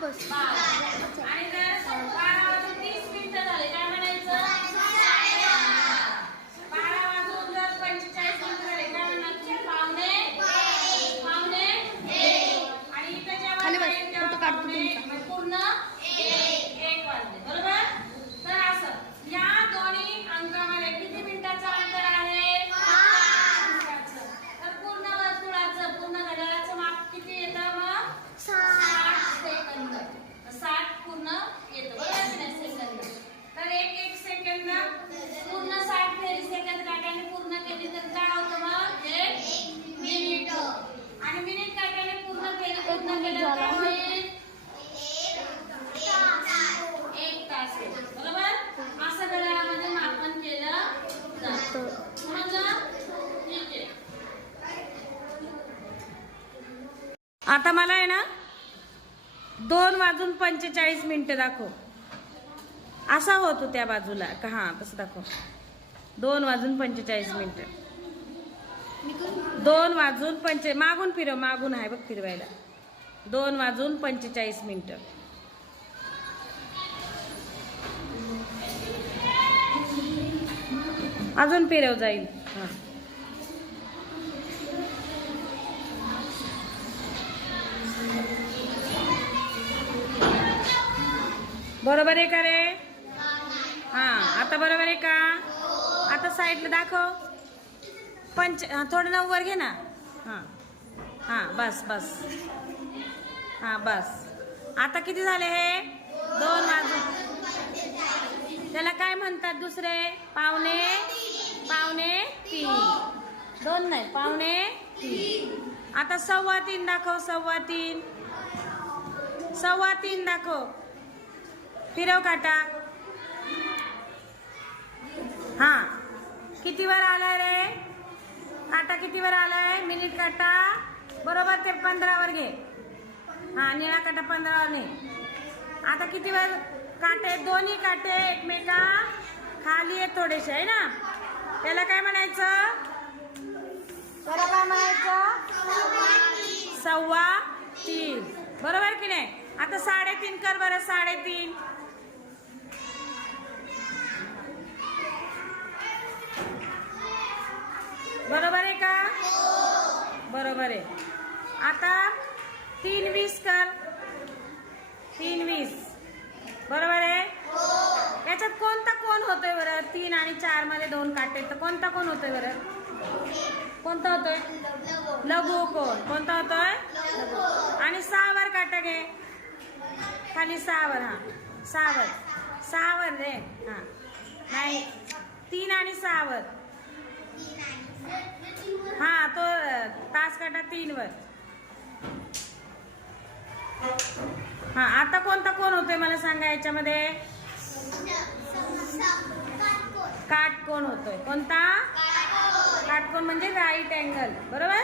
बस. आणि जर 12 वाजून 30 मिनिटं झाले काय म्हणायचं? 12 वाजून जर 45 मिनिटं झाले काय म्हणायचं? पावणे पावणे आणि इथं जेव्हा खाली बस, जाईल तेव्हा फोटो काढतो पावणे तुमचा. पूर्ण 1 वाजले. बरोबर? तर असं या दोन्ही अंकामध्ये किती मिनिटाचं अंतर आहे? 5 मिनिटाचं. तर पूर्ण वर्तुळाचं पूर्ण घड्याळाचं माप किती येतं मग? 60 सेकंद. 60 पूर्ण येतं. बरोबर की नाही सेकंद? तर एक सेकंद पूर्ण 60 फेरी सेकंद काट्याने पूर्ण केली तर काय होतं मग? 1 मिनिट. आणि मिनिट काट्याने पूर्ण फेरी पूर्ण केलं तर काय होईल? 1 तास होईल. बरोबर? असं घड्याळामध्ये मापन केलं जातं. समजलं? ठीक आहे. आता मला आहे ना 2 वाजून 45 मिनिटं दाखव. असा होतो त्या बाजूला का? हा तसं दाखव. 2 वाजून 45 मिनिटं. 2 वाजून 45. मागून फिरव. मागून आहे बघ फिरवायला. 2 वाजून 45 मिनिटं. अजून फिरव जाईल. हा बरोबर आहे का रे? हा आता बरोबर आहे का? आता साईडला दाखव. थोडं ना वर घे ना. हा हा बस बस. हा बस. आता किती झाले हे? 2 वाजून. त्याला काय म्हणतात दुसरे? पावणे 3. 2 नाही, पावणे 3. आता 3:15 दाखव. 3:15. 3:15 दाखव. फिरव काटा. हा किती वर आलाय रे? काटा किती वर आलाय? मिनिट काटा बरोबर ते 15 वर घे. हा निळा काटा 15 वर नाही. आता किती वर काटे? दोन्ही काटे एकमेका खाली आहेत थोडेसे आहे ना. त्याला काय म्हणायचं? त्याला काय म्हणायचं? 3:15. बरोबर की नाही? आता 3:30 कर बरं. 3:30. बरोबर आहे का? बरोबर आहे. आता 3:20 कर. 3:20. बरोबर आहे? याच्यात कोणता कोण होतोय बरं? 3 आणि 4 मध्ये 2 काटे तर कोणता कोण होतोय बरं? कोणता होतोय? लघु कोण. कोणता होतोय? आणि 6 वर काटा घे. खाली 6 वर. हा 6 वर. 6 वर रे. हा नाही 3 आणि 6 वर. हा तो तास काटा 3 वर. हा आता कोणता कोण होतोय मला सांगा याच्यामध्ये? काटकोन होतोय. कोणता? काटकोन म्हणजे राईट अँगल. बरोबर?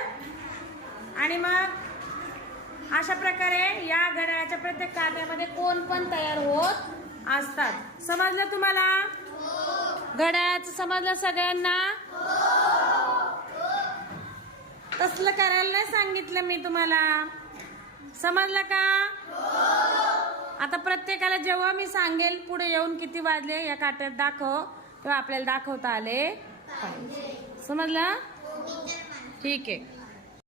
आणि मग अशा प्रकारे या घड्याळाच्या प्रत्येक काट्यामध्ये कोण पण तयार होत असतात. समजलं तुम्हाला? घड्याळाचं समजलं सगळ्यांना? तसलं करायला नाही सांगितलं मी तुम्हाला. समजलं का? आता प्रत्येकाला जेव्हा मी सांगेल पुढे येऊन किती वाजले या काट्यात दाखव तेव्हा आपल्याला दाखवता आले पाहिजे. समजलं? ठीक आहे.